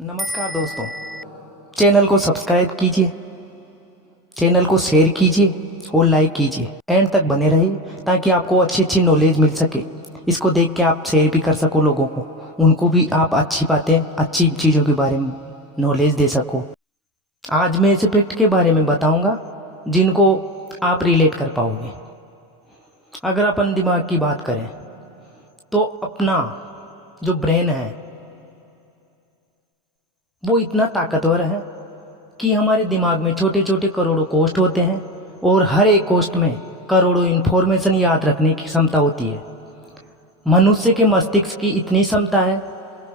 नमस्कार दोस्तों, चैनल को सब्सक्राइब कीजिए, चैनल को शेयर कीजिए और लाइक कीजिए। एंड तक बने रहिए ताकि आपको अच्छी अच्छी नॉलेज मिल सके। इसको देख के आप शेयर भी कर सको लोगों को, उनको भी आप अच्छी बातें, अच्छी चीज़ों के बारे में नॉलेज दे सको। आज मैं ऐसे फैक्ट के बारे में बताऊंगा जिनको आप रिलेट कर पाओगे। अगर अपन दिमाग की बात करें तो अपना जो ब्रेन है वो इतना ताकतवर है कि हमारे दिमाग में छोटे छोटे करोड़ों कोष्ठ होते हैं और हर एक कोष्ठ में करोड़ों इन्फॉर्मेशन याद रखने की क्षमता होती है। मनुष्य के मस्तिष्क की इतनी क्षमता है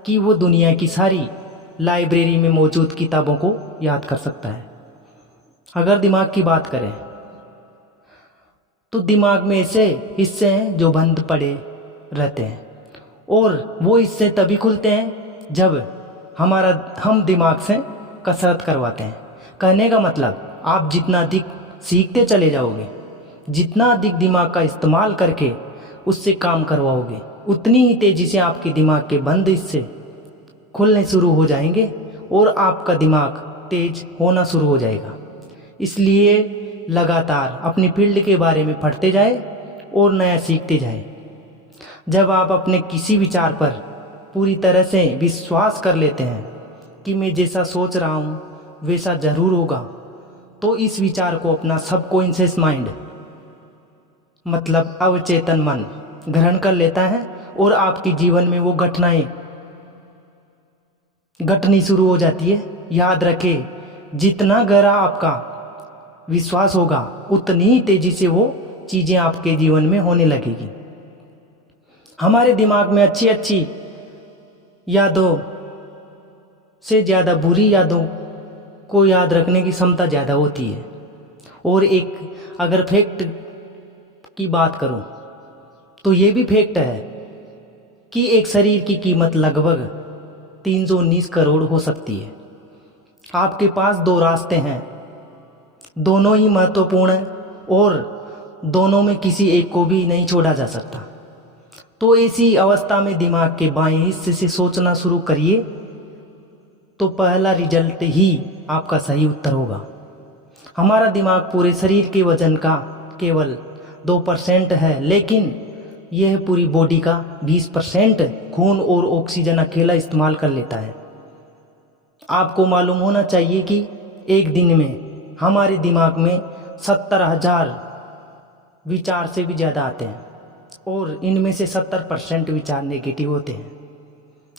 कि वो दुनिया की सारी लाइब्रेरी में मौजूद किताबों को याद कर सकता है। अगर दिमाग की बात करें तो दिमाग में ऐसे हिस्से हैं जो बंद पड़े रहते हैं और वो हिस्से तभी खुलते हैं जब हम दिमाग से कसरत करवाते हैं। कहने का मतलब, आप जितना अधिक सीखते चले जाओगे, जितना अधिक दिमाग का इस्तेमाल करके उससे काम करवाओगे, उतनी ही तेज़ी से आपके दिमाग के बंद हिस्से खुलने शुरू हो जाएंगे और आपका दिमाग तेज होना शुरू हो जाएगा। इसलिए लगातार अपनी फील्ड के बारे में पढ़ते जाए और नया सीखते जाए। जब आप अपने किसी विचार पर पूरी तरह से विश्वास कर लेते हैं कि मैं जैसा सोच रहा हूँ वैसा ज़रूर होगा, तो इस विचार को अपना सबकॉन्शियस माइंड मतलब अवचेतन मन ग्रहण कर लेता है और आपके जीवन में वो घटनाएं घटनी शुरू हो जाती है। याद रखें, जितना गहरा आपका विश्वास होगा उतनी ही तेज़ी से वो चीज़ें आपके जीवन में होने लगेगी। हमारे दिमाग में अच्छी अच्छी यादों से ज़्यादा बुरी यादों को याद रखने की क्षमता ज़्यादा होती है। और एक अगर फैक्ट की बात करूं तो ये भी फैक्ट है कि एक शरीर की कीमत लगभग 319 करोड़ हो सकती है। आपके पास दो रास्ते हैं, दोनों ही महत्वपूर्ण हैं और दोनों में किसी एक को भी नहीं छोड़ा जा सकता। तो ऐसी अवस्था में दिमाग के बाएं हिस्से से सोचना शुरू करिए तो पहला रिजल्ट ही आपका सही उत्तर होगा। हमारा दिमाग पूरे शरीर के वजन का केवल 2% है, लेकिन यह पूरी बॉडी का 20% खून और ऑक्सीजन अकेला इस्तेमाल कर लेता है। आपको मालूम होना चाहिए कि एक दिन में हमारे दिमाग में 70,000 विचार से भी ज़्यादा आते हैं और इनमें से 70% विचार नेगेटिव होते हैं।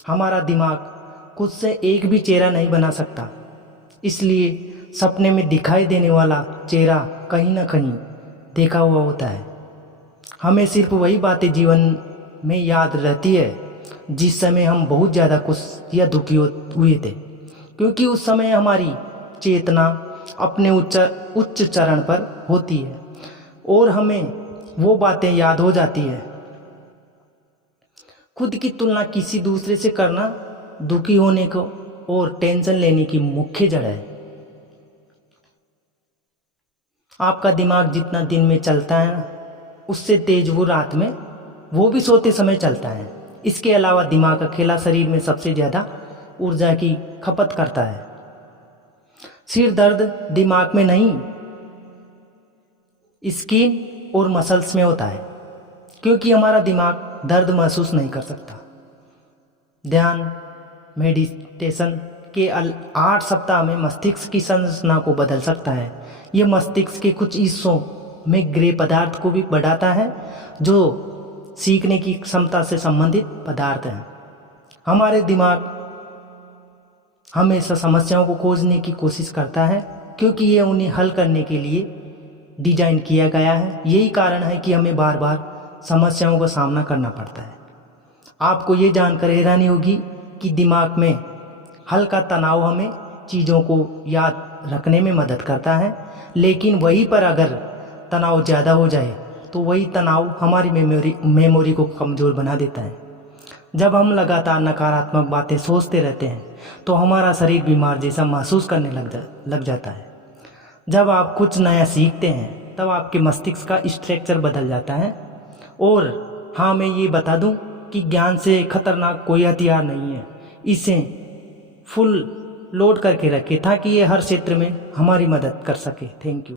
हमारा दिमाग खुद से एक भी चेहरा नहीं बना सकता, इसलिए सपने में दिखाई देने वाला चेहरा कहीं ना कहीं देखा हुआ होता है। हमें सिर्फ वही बातें जीवन में याद रहती है जिस समय हम बहुत ज़्यादा खुश या दुखी हुए थे, क्योंकि उस समय हमारी चेतना अपने उच्च चरण पर होती है और हमें वो बातें याद हो जाती है। खुद की तुलना किसी दूसरे से करना दुखी होने को और टेंशन लेने की मुख्य जड़ है। आपका दिमाग जितना दिन में चलता है उससे तेज वो रात में, वो भी सोते समय चलता है। इसके अलावा दिमाग अकेला शरीर में सबसे ज़्यादा ऊर्जा की खपत करता है। सिर दर्द दिमाग में नहीं, स्किन और मसल्स में होता है, क्योंकि हमारा दिमाग दर्द महसूस नहीं कर सकता। ध्यान मेडिटेशन के 8 सप्ताह में मस्तिष्क की संरचना को बदल सकता है। ये मस्तिष्क के कुछ हिस्सों में ग्रे पदार्थ को भी बढ़ाता है जो सीखने की क्षमता से संबंधित पदार्थ हैं। हमारे दिमाग हमेशा समस्याओं को खोजने की कोशिश करता है क्योंकि ये उन्हें हल करने के लिए डिजाइन किया गया है। यही कारण है कि हमें बार बार समस्याओं का सामना करना पड़ता है। आपको ये जानकर हैरानी होगी कि दिमाग में हल्का तनाव हमें चीज़ों को याद रखने में मदद करता है, लेकिन वहीं पर अगर तनाव ज़्यादा हो जाए तो वही तनाव हमारी मेमोरी को कमज़ोर बना देता है। जब हम लगातार नकारात्मक बातें सोचते रहते हैं तो हमारा शरीर बीमार जैसा महसूस करने लग जाता है। जब आप कुछ नया सीखते हैं तब आपके मस्तिष्क का स्ट्रक्चर बदल जाता है। और हाँ, मैं ये बता दूं कि ज्ञान से खतरनाक कोई हथियार नहीं है, इसे फुल लोड करके रखें ताकि ये हर क्षेत्र में हमारी मदद कर सके। Thank you.